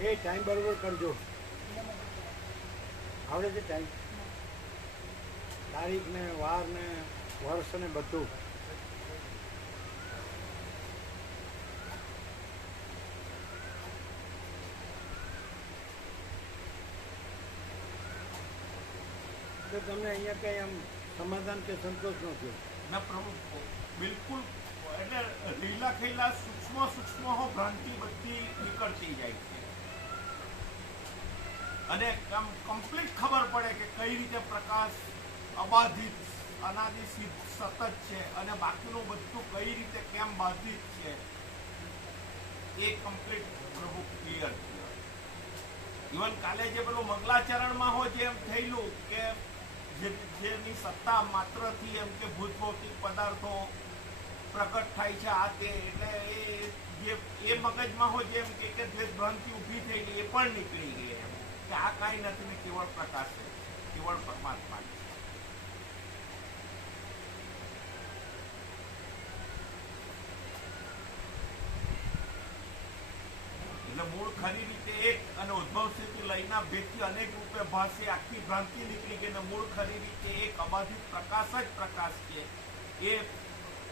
એ time બરોબર કરજો. આવડે છે ટાઈમ, તારીખ ને વાર ને વર્ષ ને બધું. તો તમને અહીંયા કંઈ આમ સમાધાન કે સંતોષ ન થયો? ના પ્રભુ, બિલકુલ. એટલે લીલા ખેલા સૂક્ષ્મ ભ્રાંતિ બધી નીકળતી જાય છે અને કમ્પ્લીટ ખબર પડે કે કઈ રીતે પ્રકાશ અબાધિત અનાદિ સતત છે અને બાકીનું બધું કઈ રીતે કેમ બાધિત છે એ કમ્પ્લીટ પ્રભુ ક્લિયર થયો. ઇવન કાલે જે પેલું મંગલાચરણમાં હોય જેમ થયેલું કે જેની સત્તા માત્રથી એમ કે ભૂત ભૌતિક પદાર્થો પ્રકટ થાય છે આ તે, એટલે એ મગજમાં હોય જેમ કે જે ભ્રાંતિ ઊભી થયેલી એ પણ નીકળી ગઈ એમ કે આ કાંઈ નથી ને કેવળ પ્રકાશ છે, કેવળ પરમાત્મા છે. એટલે મૂળ ખરી રીતે એક અને ઉદ્ભવ સ્થિતિ લઈના ભેદથી અનેક રૂપે ભાષે આખી ભ્રાંતિ નીકળી ગઈ ને મૂળ ખરી રીતે એક અબાધિત પ્રકાશ જ પ્રકાશ છે એ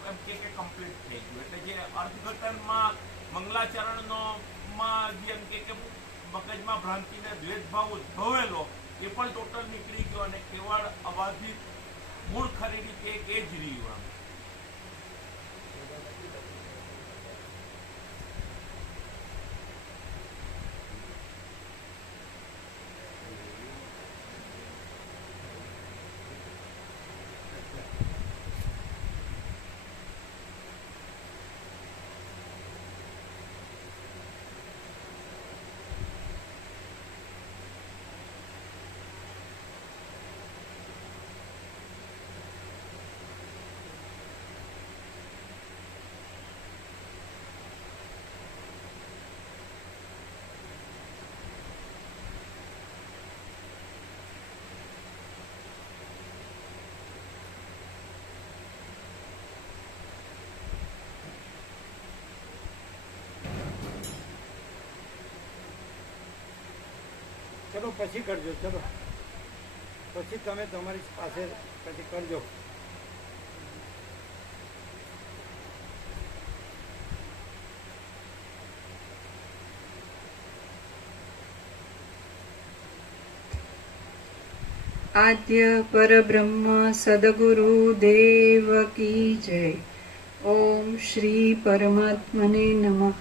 એમ કે કમ્પ્લીટ થઈ ગયું. એટલે જે અર્થઘટનમાં મંગલાચરણનો માં જેમ કે મગજમાં ભ્રાંતિને દ્વેષભાવ ઉદ્ભવેલો એ પણ ટોટલ નીકળી ગયો અને કેવળ અબાધિત મૂળ ખરી રીતે એક એ જ રહ્યું. ચલો પછી કરજો, ચલો પછી તમે તમારી પાસે પછી કરજો. આદ્ય પરબ્રહ્મ સદગુરુ દેવ કી જય. ઓમ શ્રી પરમાત્મને નમઃ.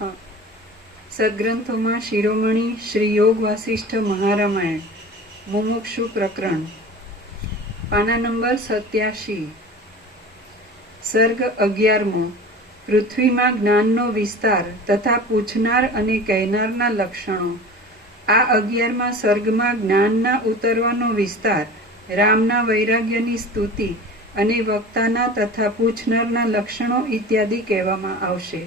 સદગ્રંથોમાં શિરોમણી શ્રી યોગ વાસિષ્ઠ મહારામાયણ મુમુક્ષુ પ્રકરણ પાના નંબર 87. સર્ગ 11મો. પૃથ્વીમાં જ્ઞાનનો વિસ્તાર તથા પૂછનાર અને કહેનારના લક્ષણો. આ 11મા સર્ગમાં જ્ઞાનના ઉતરવાનો વિસ્તાર, રામના વૈરાગ્યની સ્તુતિ અને વક્તાના તથા પૂછનારના લક્ષણો ઇત્યાદિ કહેવામાં આવશે.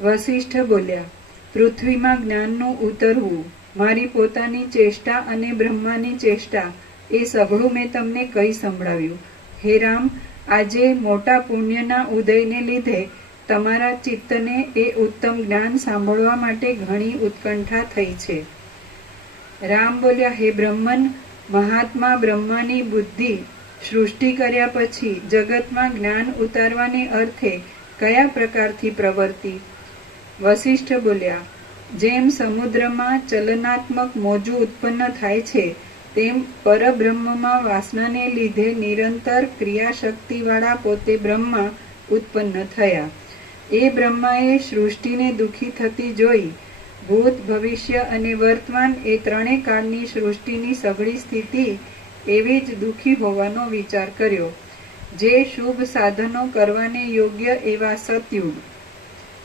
વસિષ્ઠ બોલ્યા, પૃથ્વીમાં જ્ઞાનનું ઉતરવું મારી પોતાની ચેષ્ટા અને બ્રહ્માની ચેષ્ટા એ સઘળું મેં તમને કહી સંભળાવ્યું. હે રામ, આજે મોટા પુણ્યના ઉદયને લીધે તમારા ચિત્તને એ ઉત્તમ જ્ઞાન સાંભળવા માટે ઘણી ઉત્કંઠા થઈ છે. રામ બોલ્યા, હે બ્રહ્મન, મહાત્મા બ્રહ્માની બુદ્ધિ સૃષ્ટિ કર્યા પછી જગતમાં જ્ઞાન ઉતારવાને અર્થે કયા પ્રકારથી પ્રવર્તી? વસિષ્ઠ બોલ્યા, જેમ સમુદ્રમાં ચલનાત્મક મોજું ઉત્પન્ન થાય છે તેમ પરબ્રહ્મમાં વાસનાને લીધે નિરંતર ક્રિયાશક્તિવાળા પોતે બ્રહ્મા ઉત્પન્ન થયા. એ બ્રહ્માએ સૃષ્ટિને દુઃખી થતી જોઈ ભૂત, ભવિષ્ય અને વર્તમાન એ ત્રણેય કાળની સૃષ્ટિની સઘળી સ્થિતિ એવી જ દુઃખી હોવાનો વિચાર કર્યો. જે શુભ સાધનો કરવાને યોગ્ય એવા સતયુગ,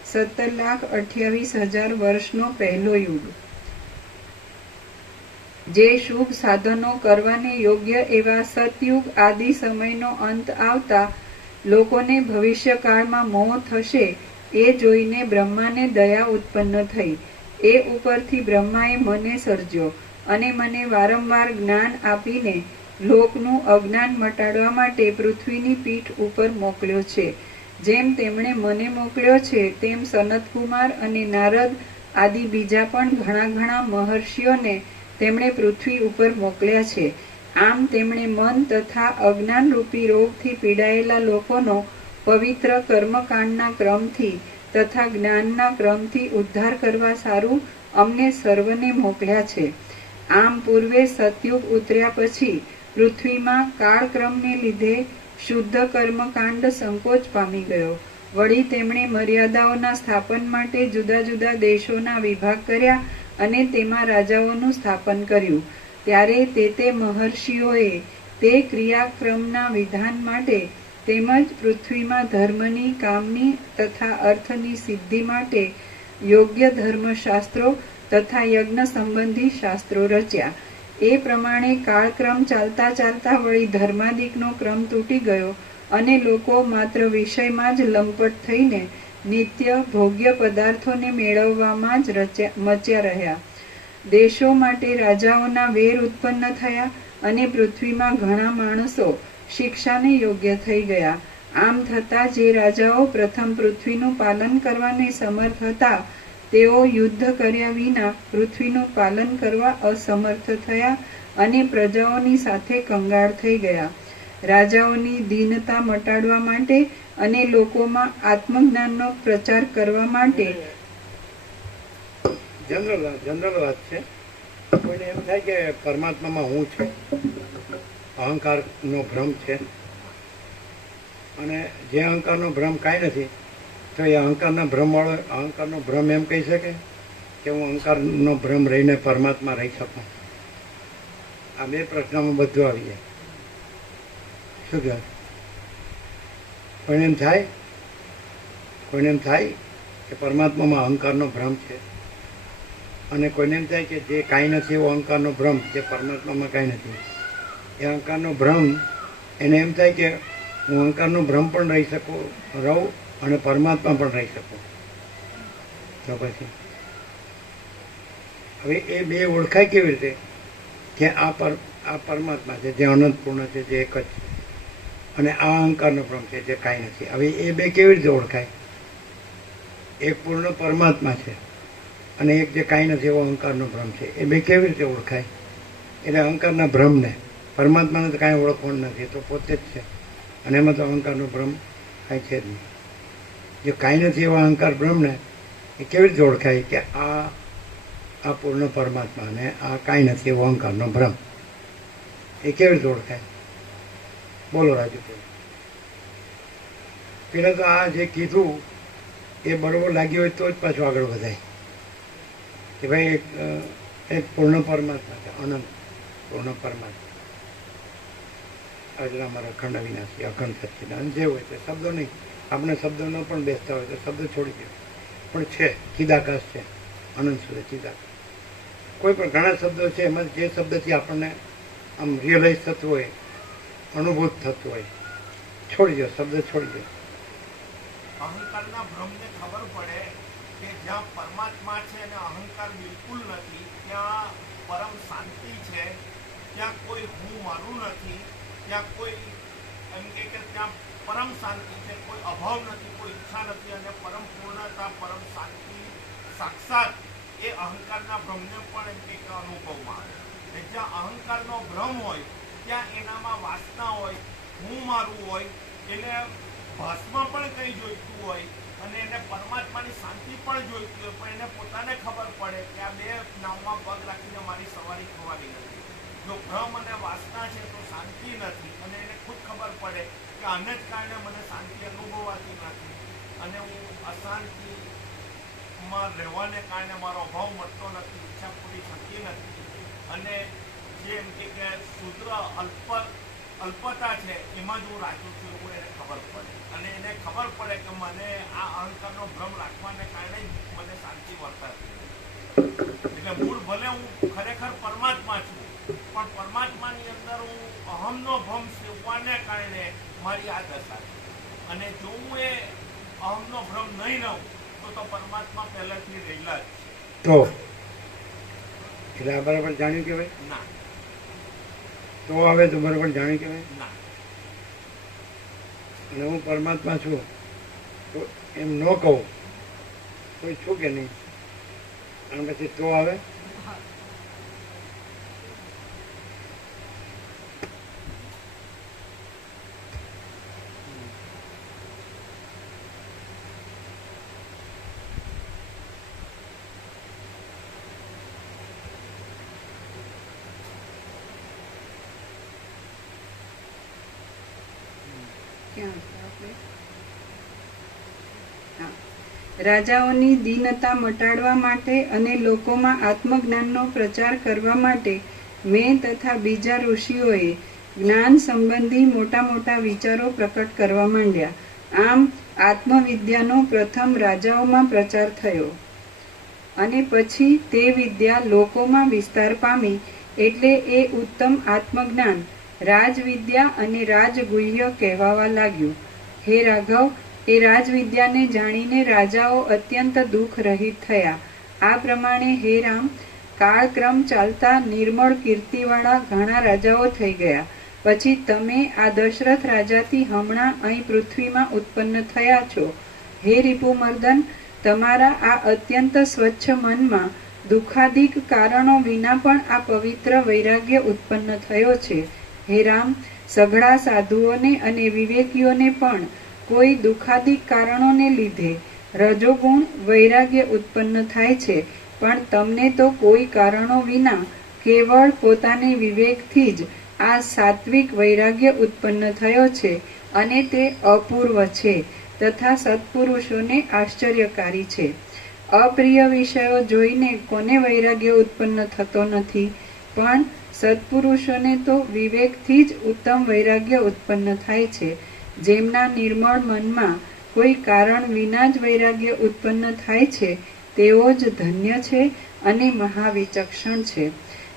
17,28,000 વર્ષનો પહેલો યુગ, જે શુભ સાધનો કરવાને યોગ્ય એવા સતયુગ આદિ સમયનો અંત આવતા લોકોને ભવિષ્યકાળમાં મોહ થશે એ જોઈને બ્રહ્માને દયા ઉત્પન્ન થઈ. એ ઉપરથી બ્રહ્માએ મને સર્જ્યો અને મને વારંવાર જ્ઞાન આપીને લોકનું અજ્ઞાન મટાડવા માટે પૃથ્વીની પીઠ ઉપર મોકલ્યો છે. જેમ તેમણે મને મોકલ્યો છે તેમ સનતકુમાર અને નારદ આદિ બીજા પણ ઘણા ઘણા મહર્ષિઓને તેમણે પૃથ્વી ઉપર મોકલ્યા છે. આમ તેમણે મન તથા અજ્ઞાન રૂપી રોગથી પીડાયેલા લોકોનો પવિત્ર કર્મકાંડના ક્રમથી તથા જ્ઞાનના ક્રમથી ઉદ્ધાર કરવા સારું અમને સર્વને મોકલ્યા છે. આમ પૂર્વે સતયુગ ઉતર્યા પછી પૃથ્વીમાં કાળક્રમને લીધે શુદ્ધ કર્મકાંડ સંકોચ પામી ગયો. વળી તેમણે મર્યાદાઓના સ્થાપન માટે જુદા જુદા દેશોના વિભાગ કર્યા અને તેમાં રાજાઓનું સ્થાપન કર્યું. ત્યારે તે મહર્ષિઓએ તે ક્રિયાક્રમના વિધાન માટે તેમજ પૃથ્વીમાં ધર્મની, કામની તથા અર્થની સિદ્ધિ માટે યોગ્ય ધર્મશાસ્ત્રો તથા યજ્ઞ સંબંધી શાસ્ત્રો રચ્યા. એ પ્રમાણે કાળક્રમ ચાલતા ચાલતા વળી ધર્માદિકનો ક્રમ તૂટી ગયો અને લોકો માત્ર વિષયમાં જ લંપટ થઈને નિત્ય ભોગ્ય પદાર્થોને મેળવવામાં જ મચ્યા રહ્યા. દેશો માટે રાજાઓના વેર ઉત્પન્ન થયા અને પૃથ્વીમાં ઘણા માણસો શિક્ષાને યોગ્ય થઈ ગયા. આમ થતાં જે રાજાઓ પ્રથમ પૃથ્વીનું પાલન કરવાને સમર્થ હતા તેઓ યુદ્ધ કર્યા વિના પૃથ્વીનું પાલન કરવા અસમર્થ થયા અને પ્રજાઓની સાથે કંગાળ થઈ ગયા. રાજાઓની દીનતા મટાડવા માટે અને લોકોમાં આત્મજ્ઞાનનો પ્રચાર કરવા માટે જનરલ વાત છે. કોઈને એમ થાય કે પરમાત્મામાં હું છું, અહંકારનો ભ્રમ છે, અને જે અહંકારનો ભ્રમ કાંઈ નથી તો એ અહંકારના ભ્રમવાળો અહંકારનો ભ્રમ એમ કહી શકે કે હું અહંકારનો ભ્રમ રહીને પરમાત્મા રહી શકું? આ બે પ્રશ્નમાં બધું આવી જાય. શું કહેવાય? કોઈને એમ થાય કે પરમાત્મામાં અહંકારનો ભ્રમ છે, અને કોઈને એમ થાય કે જે કાંઈ નથી એવો અહંકારનો ભ્રમ, જે પરમાત્મામાં કાંઈ નથી, એ અહંકારનો ભ્રમ એને એમ થાય કે હું અહંકારનો ભ્રમ પણ રહું અને પરમાત્મા પણ રહી શકું. તો પછી હવે એ બે ઓળખાય કેવી રીતે કે આ પરમાત્મા છે જે અનંતપૂર્ણ છે, જે એક જ છે, અને આ અહંકારનો ભ્રમ છે જે કાંઈ નથી. હવે એ બે કેવી રીતે ઓળખાય? એક પૂર્ણ પરમાત્મા છે અને એક જે કાંઈ નથી એવો અહંકારનો ભ્રમ છે. એ બે કેવી રીતે ઓળખાય? એટલે અહંકારના ભ્રમને, પરમાત્માને તો કાંઈ ઓળખવાનું નથી, તો પોતે જ છે, અને એમાં તો અહંકારનો ભ્રમ કાંઈ છે જ નહીં. જે કાંઈ નથી એવા અહંકાર ભ્રમને એ કેવી રીતે ઓળખાય કે આ પૂર્ણ પરમાત્મા અને આ કાંઈ નથી એવો અહંકારનો ભ્રમ, એ કેવી રીતે ઓળખાય? બોલો રાજુ. પેલા તો આ જે કીધું એ બરોબર લાગ્યું હોય તો જ પાછું આગળ વધાય કે ભાઈ એક પૂર્ણ પરમાત્મા છે, અનંત પૂર્ણ પરમાત્મા, અજરામર અખંડ અવિનાશી, અખંડ સચ્ચિદાનંદ, જે હોય તે શબ્દો નહીં, આપણે શબ્દો ન પણ બેસતા હોય તો શબ્દ છોડી દે, પણ છે ચિદાકાશ છે, અનંત સુધી ચિદાકાશ. કોઈ પણ ઘણા શબ્દો છે, એમાં જે શબ્દથી આપણને આમ રિયલાઇઝ થતું હોય, અનુભૂત થતું હોય, છોડી દો, શબ્દ છોડી દો. અહંકારના ભ્રમને ખબર પડે કે જ્યાં પરમાત્મા છે અને અહંકાર બિલકુલ નથી, ત્યાં પરમ શાંતિ છે, ત્યાં કોઈ હું મારું નથી, ત્યાં કોઈ એમ કે ત્યાં પરમ શાંતિ છે, કોઈ અભાવ નથી, કોઈ ઈચ્છા નથી, અને પરમ પૂર્ણતા, પરમ શાંતિ સાક્ષાત એ અહંકારના ભ્રમને પણ એમ કે અનુભવમાં આવે. જ્યાં અહંકારનો ભ્રમ હોય ત્યાં એનામાં વાસના હોય, હું મારું હોય, એને ભસ્મ પણ કંઈ જોઈતું હોય અને એને પરમાત્માની શાંતિ પણ જોઈતી હોય, પણ એને પોતાને ખબર પડે કે આ બે નાવમાં પગ રાખીને મારી સવારી થવાની નથી. જો ભ્રમ અને વાસના છે તો શાંતિ નથી, અને એને ખુદ ખબર પડે કે આને જ કારણે મને શાંતિ અનુભવાતી નથી, અને હું અશાંતિમાં રહેવાને કારણે મારો અભાવ મળતો નથી, ઈચ્છા પૂરી થતી નથી, અને જે એમ કે શુદ્ર અલ્પતા છે એમાં જ હું રાજુ છું એવું એને ખબર પડે, અને એને ખબર પડે કે મને આ અહંકારનો ભ્રમ રાખવાને કારણે જ મને શાંતિ વર્તાતી. એટલે મૂળ ભલે હું ખરેખર પરમાત્મા છું, પણ પરમાત્માની અંદર હું અહમનો ભ્રમ સેવવાને કારણે મારી આ દશા છે, અને જો હું એ અહમનો ભ્રમ નહીં રહું તો પરમાત્મા પહેલાથી રહેલા જ છે. તો એટલે આ બરાબર જાણ્યું કે ભાઈ? ના. તો હવે તો બરાબર જાણ્યું કે ભાઈ? ના. અને હું પરમાત્મા છું તો એમ ન કહું કોઈ છું કે નહીં? અને પછી તો આવે ક્યાં હતા આપણે? હા. રાજાઓની દીનતા મટાડવા માટે અને લોકોમાં આત્મજ્ઞાનનો પ્રચાર કરવા માટે મેં તથા બીજા ઋષિઓએ જ્ઞાન સંબંધી મોટા મોટા વિચારો પ્રકટ કરવા માંડ્યા. આમ આત્મવિદ્યાનો પ્રથમ રાજાઓમાં પ્રચાર થયો અને પછી તે વિદ્યા લોકોમાં વિસ્તાર પામી, એટલે એ ઉત્તમ આત્મજ્ઞાન રાજવિદ્યા અને રાજગુહ્ય કહેવાવા લાગ્યું. હે રાઘવ, એ રાજવિદ્યાને જાણીને રાજાઓ અત્યંત દુઃખ રહિત થયા. આ પ્રમાણે હે રામ, કાળક્રમ ચાલતા નિર્મળ કીર્તિવાળા ઘણા રાજાઓ થઈ ગયા. પછી તમે આ દશરથ રાજાથી હમણાં અહીં પૃથ્વીમાં ઉત્પન્ન થયા છો. હે રિપુમર્દન, તમારા આ અત્યંત સ્વચ્છ મનમાં દુઃખાદિક કારણો વિના પણ આ પવિત્ર વૈરાગ્ય ઉત્પન્ન થયો છે. હે રામ, સઘળા સાધુઓને અને વિવેકીઓને પણ કોઈ દુઃખાદિક કારણોને લીધે રજોગુણ વૈરાગ્ય ઉત્પન્ન થાય છે, પણ તમને તો કોઈ કારણો વિના કેવળ પોતાની વિવેકથી જ આ સાત્વિક વૈરાગ્ય ઉત્પન્ન થયો છે અને તે અપૂર્વ છે તથા સત્પુરુષોને આશ્ચર્યકારી છે. અપ્રિય વિષયો જોઈને કોને વૈરાગ્ય ઉત્પન્ન થતો નથી, પણ સત્પુરુષોને તો વિવેકથી જ ઉત્તમ વૈરાગ્ય ઉત્પન્ન થાય છે. જેમના નિર્મળ મનમાં કોઈ કારણ વિના જ વૈરાગ્ય ઉત્પન્ન થાય છે તેઓ જ ધન્ય છે અને મહાવિચક્ષણ છે.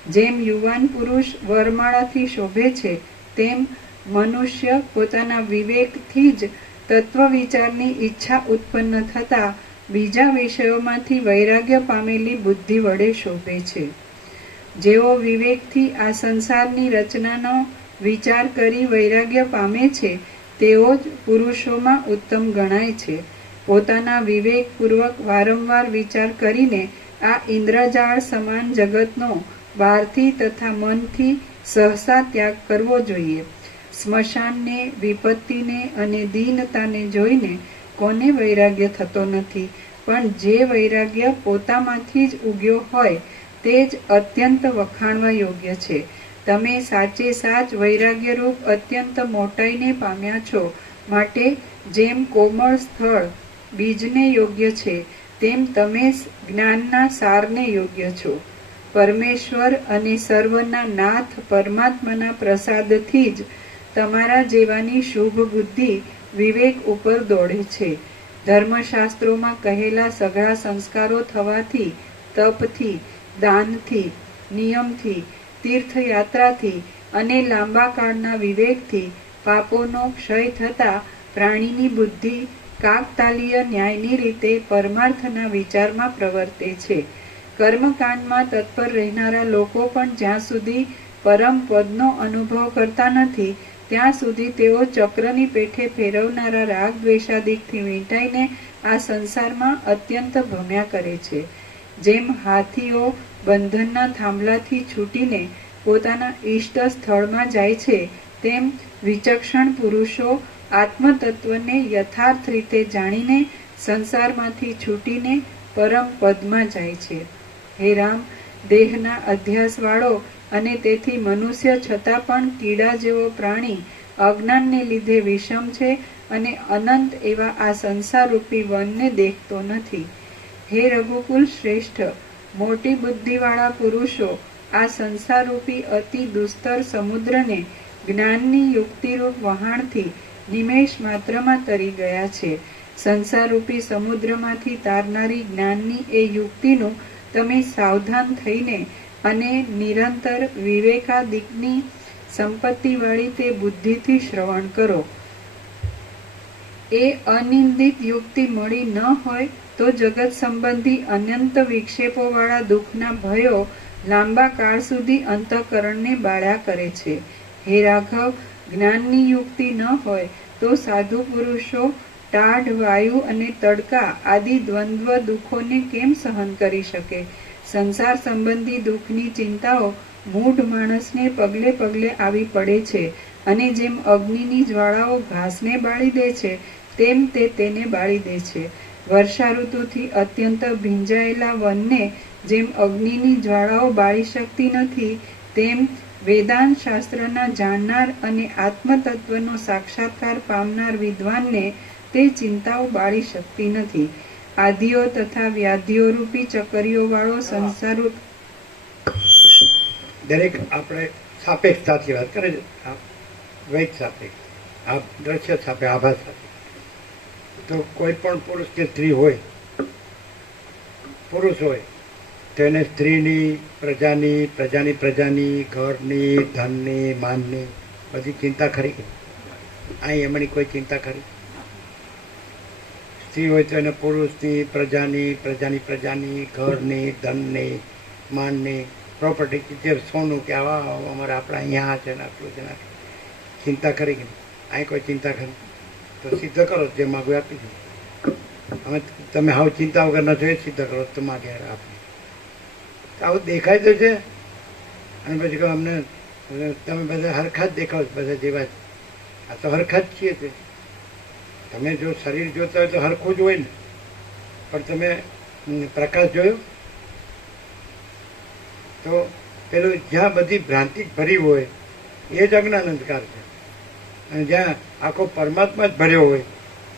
જેમ યુવાન પુરુષ વરમાળાથી શોભે છે, તેમ મનુષ્ય પોતાના વિવેકથી જ તત્વ વિચારની ઈચ્છા ઉત્પન્ન થતા બીજા વિષયોમાંથી વૈરાગ્ય પામેલી બુદ્ધિ વડે શોભે છે. જેઓ વિવેકથી આ સંસારની રચનાનો વિચાર કરી વૈરાગ્ય પામે છે, તેઓ જ પુરુષોમાં ઉત્તમ ગણાય છે. પોતાના વિવેકપૂર્વક વારંવાર વિચાર કરીને આ ઇન્દ્રજાળ સમાન જગતનો બહારથી તથા મનથી સહસા ત્યાગ કરવો જોઈએ. સ્મશાનને, વિપત્તિને અને દીનતાને જોઈને કોને વૈરાગ્ય થતો નથી, પણ જે વૈરાગ્ય પોતામાંથી જ ઉગ્યો હોય તે જ અત્યંત વખાણવા યોગ્ય છે. તમે સાચે સાચ વૈરાગ્યરૂપ અત્યંત મોટાઈને પામ્યા છો, માટે જેમ કોમળ સ્થળ બીજને યોગ્ય છે, તેમ તમે જ્ઞાનના સારને યોગ્ય છો. પરમેશ્વર અને સર્વના નાથ પરમાત્માના પ્રસાદથી જ તમારા જેવાની શુભ બુદ્ધિ વિવેક ઉપર દોડે છે. ધર્મશાસ્ત્રોમાં કહેલા સઘળા સંસ્કારો થવાથી, તપથી, દાનથી, નિયમથી, તીર્થયાત્રાથી અને લાંબા કાળના વિવેકથી પાપોનો ક્ષય થતા પ્રાણીની બુદ્ધિ કાકતાલીય ન્યાયની રીતે પરમાર્થના વિચારમાં પ્રવર્તે છે. કર્મકાંડમાં તત્પર રહેનારા લોકો પણ જ્યાં સુધી પરમ પદનો અનુભવ કરતા નથી, ત્યાં સુધી તેઓ ચક્રની પેઠે ફેરવનારા રાગ દ્વેષાદિકથી વીંટાઈને આ સંસારમાં અત્યંત ભમ્યા કરે છે. જેમ હાથીઓ બંધનના થાંભલાથી છૂટીને પોતાના ઈષ્ટ સ્થળમાં જાય છે, તેમ વિચક્ષણ પુરુષો આત્મતત્વને યથાર્થ રીતે જાણીને સંસારમાંથી છૂટીને પરમ પદમાં જાય છે. હે રામ, દેહના અધ્યાસવાળો અને તેથી મનુષ્ય છતાં પણ કીડા જેવો પ્રાણી અજ્ઞાનને લીધે વિષમ છે અને અનંત એવા આ સંસારરૂપી વનને દેખતો નથી. હે રઘુકુલ શ્રેષ્ઠ, મોટી બુદ્ધિવાળા પુરુષો આ સંસારરૂપી અતિ દુસ્તર સમુદ્રને જ્ઞાનની યુક્તિરૂપ વહાણથી નિમેષ માત્રમાં તરી ગયા છે. સંસારરૂપી સમુદ્રમાંથી તારનારી જ્ઞાનની એ યુક્તિનું તમે સાવધાન થઈને અને નિરંતર વિવેકાદિકની સંપત્તિવાળી તે બુદ્ધિથી શ્રવણ કરો. એ અનિંદિત યુક્તિ મળી ન હોય તો જગત સંબંધી અનંત વિક્ષેપોવાળા દુઃખના ભયો લાંબા કાળ સુધી અંતઃકરણને બાળ્યા કરે છે. હે રાઘવ, જ્ઞાનની યુક્તિ ન હોય તો સાધુ પુરુષો ટાઢ, વાયુ અને તડકા આદિ દ્વંદ્વ દુઃખોને કેમ સહન કરી શકે? સંસાર સંબંધી દુઃખની ચિંતાઓ મૂઢ માણસને પગલે પગલે આવી પડે છે અને જેમ અગ્નિની જ્વાળાઓ ઘાસને બાળી દે છે તેમ તે તેને બાળી દે છે. વર્ષા ઋતુથી અત્યંત ભીંજાયેલા વનને જેમ અગ્નિની જ્વાળાઓ બાળી શકતી નથી તેમ વેદાંત શાસ્ત્રના જાણનાર અને આત્મતત્વનો સાક્ષાત્કાર પામનાર વિદ્વાનને તે ચિંતાઓ બાળી શકતી નથી. આધિઓ તથા વ્યાધિઓ રૂપી ચકરીઓ વાળો સંસાર દરેક આપણે સાપેક્ષતાથી વાત કરે છે, દ્વૈત સાપેક્ષ, આ દ્રશ્ય સાપેક્ષ, આભાસ સાપેક્ષ. તો કોઈ પણ પુરુષ કે સ્ત્રી હોય, પુરુષ હોય તો એને સ્ત્રીની, પ્રજાની, ઘરની, ધનની, માનની બધી ચિંતા ખરી કે અહીં એમની કોઈ ચિંતા ખરી? સ્ત્રી હોય તો એને પુરુષની, પ્રજાની, ઘરની, ધનની, માનની, પ્રોપર્ટી, જે સોનું કે આવા અમારે આપણા અહીંયા આ છે ને આટલું છે ને ચિંતા ખરી કે અહીં કોઈ ચિંતા ખરી? તો સિદ્ધ કરો, જે માગું આપી દઉં. અમે તમે હાવ ચિંતા વગર ન જોઈએ સિદ્ધ કરો તો માગે આપી. આવું દેખાય તો છે અને પછી કહો અમને તમે બધા હરખા જ દેખાવ છો, બધા જેવા જ. આ તો હરખા જ છીએ તે. તમે જો શરીર જોતા હોય તો હરખું જ હોય ને, પણ તમે પ્રકાશ જોયો તો પેલું જ્યાં બધી ભ્રાંતિ જ ભરી હોય એ જ અજ્ઞાન અંધકાર છે, અને જ્યાં આખો પરમાત્મા જ ભર્યો હોય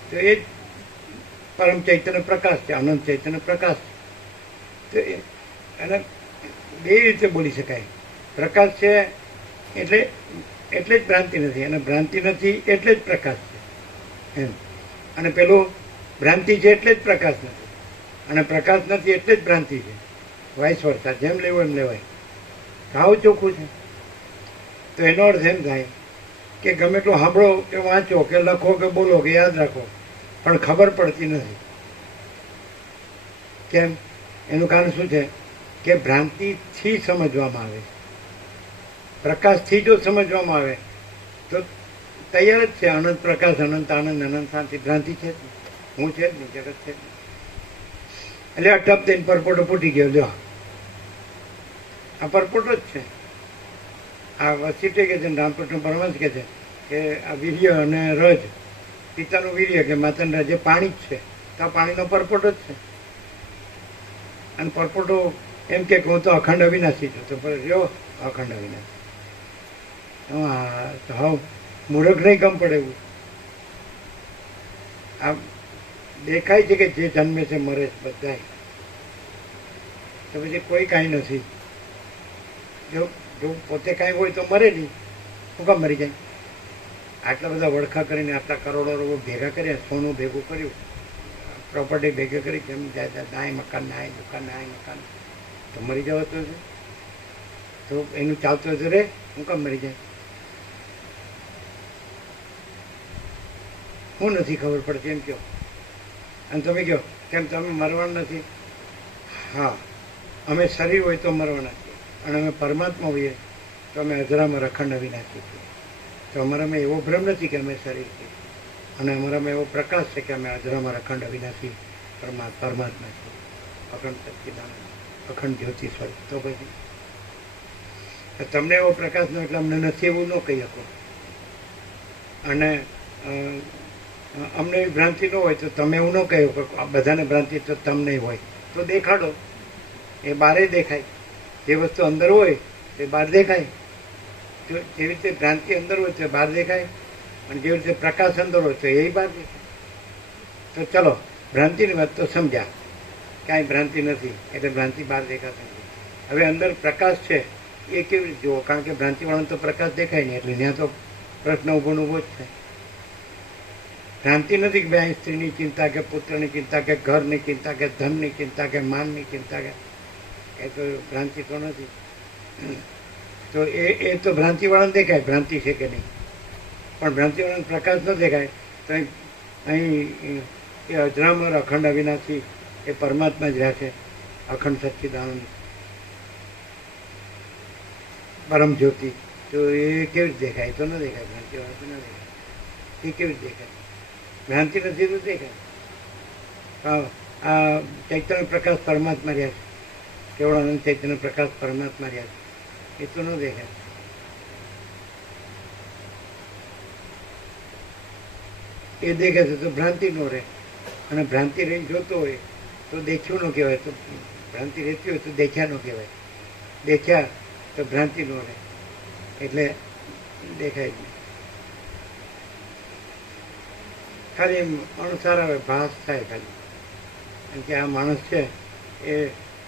તો એ જ પરમ ચૈતન્ય પ્રકાશ છે, અનંત ચૈતન્ય પ્રકાશ છે. તો એને બે રીતે બોલી શકાય. પ્રકાશ છે એટલે જ ભ્રાંતિ નથી, અને ભ્રાંતિ નથી એટલે જ પ્રકાશ છે એમ. અને પેલું ભ્રાંતિ છે એટલે જ પ્રકાશ નથી, અને પ્રકાશ નથી એટલે જ ભ્રાંતિ છે. વાઇસ વર્સા, જેમ લેવું એમ લેવાય. ભાવ ચોખ્ખું છે. તો એનો અર્થ એમ થાય કે ગમે એટલું સાંભળો કે વાંચો કે લખો કે બોલો કે યાદ રાખો, પણ ખબર પડતી નથી. કેમ? એનું કારણ શું છે કે ભ્રાંતિથી સમજવામાં આવે. પ્રકાશથી જો સમજવામાં આવે તો તૈયાર જ છે. અનંત પ્રકાશ, અનંત આનંદ, અનંત શાંતિ. ભ્રાંતિ છે જ નહીં, હું છે જ નહીં, જગત છે જ નહીં. એટલે આ ટપ દઈને પરપોટો ફૂટી ગયો. જો આ પરપોટો જ છે. આ વસીટે કે છે, રામકૃષ્ણ પરમહંસ કે છે કે આ વીર્ય અને રજ, પિતાનું વીર્ય કે માતાનું રજ, એ પાણી જ છે. તો આ પાણીનો પરપોટો જ છે. અને પરપોટો એમ કે હું તો અખંડ અવિનાશી છું, તો રહ્યો અખંડ અવિનાશી. હા, મૂર્ખ નહીં ગમ પડે એવું. આ દેખાય છે કે જે જન્મે છે મરે છે બધાય, તો પછી કોઈ કાંઈ નથી. જો પોતે કાંઈ હોય તો મરે નહીં, શું કામ મરી જાય? આટલા બધા વડખા કરીને આટલા કરોડો રૂપિયા ભેગા કર્યા, સોનું ભેગું કર્યું, પ્રોપર્ટી ભેગી કરી, જમીન જાયદાદ, નાય મકાન, નાય દુકાન, નાય મકાન, તો મરી જવાતું છે. તો એનું ચાલતું હતું રે, શું કામ મરી જાય? હું નથી ખબર પડતી એમ કહો. અને તમે કહો કેમ તમે મરવાના નથી? હા, અમે શરીર હોય તો મરવાના છીએ, અને અમે પરમાત્મા હોઈએ તો અમે અજરામાં અખંડ અવિનાશી છીએ. તો અમારામાં એવો ભ્રમ નથી કે અમે શરીર છીએ, અને અમારામાં એવો પ્રકાશ છે કે અમે અજરામાં અખંડ અવિનાશી પરમાત્મા છીએ, અખંડ સચ્ચિદાનંદ, અખંડ જ્યોતિ સ્વરૂપ. તો પછી તમને એવો પ્રકાશ ન એટલે અમને નથી એવું ન કહી શકો. અને અમને એવી ભ્રાંતિ ન હોય તો તમે એવું ન કહ્યું કે બધાને ભ્રાંતિ તો તમને હોય, તો દેખાડો. એ બારે દેખાય. જે વસ્તુ અંદર હોય તે બહાર દેખાય. જેવી રીતે ભ્રાંતિ અંદર હોય તો બહાર દેખાય, અને જેવી રીતે પ્રકાશ અંદર હોય તો એ બહાર દેખાય. તો ચલો, ભ્રાંતિની વાત તો સમજ્યા, કાંઈ ભ્રાંતિ નથી એટલે ભ્રાંતિ બહાર દેખાતી નથી. હવે અંદર પ્રકાશ છે એ કેવી રીતે જુઓ? કારણ કે ભ્રાંતિવાળાને તો પ્રકાશ દેખાય નહીં, એટલે ત્યાં તો પ્રશ્ન ઊભો જ છે. ભ્રાંતિ નથી કે ભાઈ સ્ત્રીની ચિંતા કે પુત્રની ચિંતા કે ઘરની ચિંતા કે ધનની ચિંતા કે માનની ચિંતા કે, એ તો ભ્રાંતિ તો નથી. તો એ તો ભ્રાંતિવાળાને દેખાય ભ્રાંતિ છે કે નહીં, પણ ભ્રાંતિવાળાને પ્રકાશ ન દેખાય. તો અહીં એ અજરામર અખંડ અવિનાશી એ પરમાત્મા જ રહ્યા છે, અખંડ સચ્ચિદાનંદ પરમ જ્યોતિ. તો એ કેવી રીતે દેખાય? તો ન દેખાય. ભ્રાંતિવાળા તો ન દેખાય. એ કેવી રીતે દેખાય? ભ્રાંતિ નથી તો દેખાય. આ ચૈતન્ય પ્રકાશ પરમાત્મા રહ્યા છે, કેવળ અનંત ચૈતન્ય પ્રકાશ પરમાત્મા રહ્યા છે, એ તો ન દેખાય. એ દેખે છે તો ભ્રાંતિ નો રહે, અને ભ્રાંતિ રહી જોતો હોય તો દેખ્યું ન કહેવાય, તો ભ્રાંતિ રહેતી હોય તો દેખ્યા ન કહેવાય, દેખ્યા તો ભ્રાંતિ નો રહે, એટલે દેખાય જ નહીં. ખાલી એમ અણસાર આવે, ભાસ થાય ખાલી, કારણ કે આ માણસ છે એ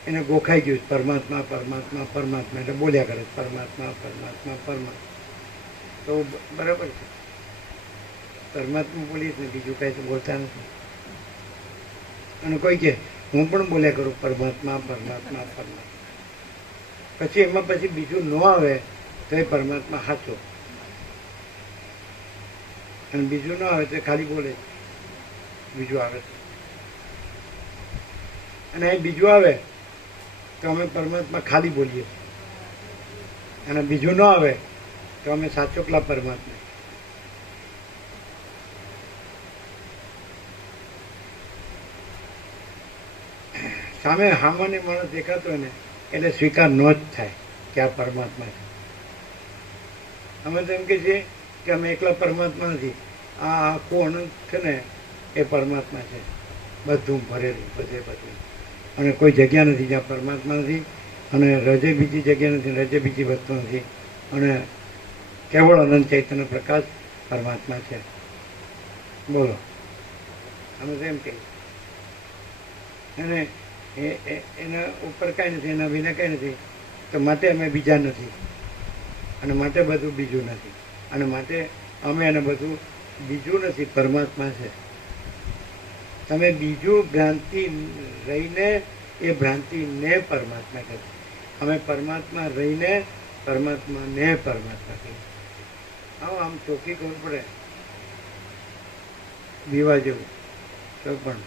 એને ગોખાઈ ગયું પરમાત્મા પરમાત્મા પરમાત્મા, એટલે બોલ્યા કરે પરમાત્મા પરમાત્મા પરમાત્મા. તો બરાબર છે, પરમાત્મા બોલીએ ને બીજું કાંઈ તો બોલતા નથી. અને કોઈ કે હું પણ બોલ્યા કરું પરમાત્મા પરમાત્મા પરમાત્મા, પછી એમાં પછી બીજું ન આવે તો એ પરમાત્મા સાચો, અને બીજું ન આવે તો ખાલી બોલે, બીજું આવે તો. અને એ બીજું આવે તો અમે પરમાત્મા ખાલી બોલીએ, અને બીજું ન આવે તો અમે સાચોકલા પરમાત્મા. સામે સામાન્ય માણસ દેખાતો હોય ને એટલે સ્વીકાર ન જ થાય કે આ પરમાત્મા છે. અમે તો એમ કે છીએ કે અમે એકલા પરમાત્મા નથી, આ આખું અનંત છે ને એ પરમાત્મા છે, બધું ભરેલું બધે બધું, અને કોઈ જગ્યા નથી જ્યાં પરમાત્મા નથી, અને રજે બીજી જગ્યા નથી, રજે બીજી વસ્તુ નથી, અને કેવળ અનંત ચૈતન્ય પ્રકાશ પરમાત્મા છે. બોલો, અમે તો એમ કહીએ. અને એના ઉપર કાંઈ નથી, એના વિના કાંઈ નથી, તો માટે અમે બીજા નથી, અને માટે બધું બીજું નથી, અને માટે અમે એને બધું બીજું નથી, પરમાત્મા છે. તમે બીજું ભ્રાંતિ રહીને એ ભ્રાંતિને પરમાત્મા કહે, અમે પરમાત્મા રહીને પરમાત્માને પરમાત્મા કહીએ. આમ ચોખ્ખી ખબર પડે, વિવાહ જેવું તો પણ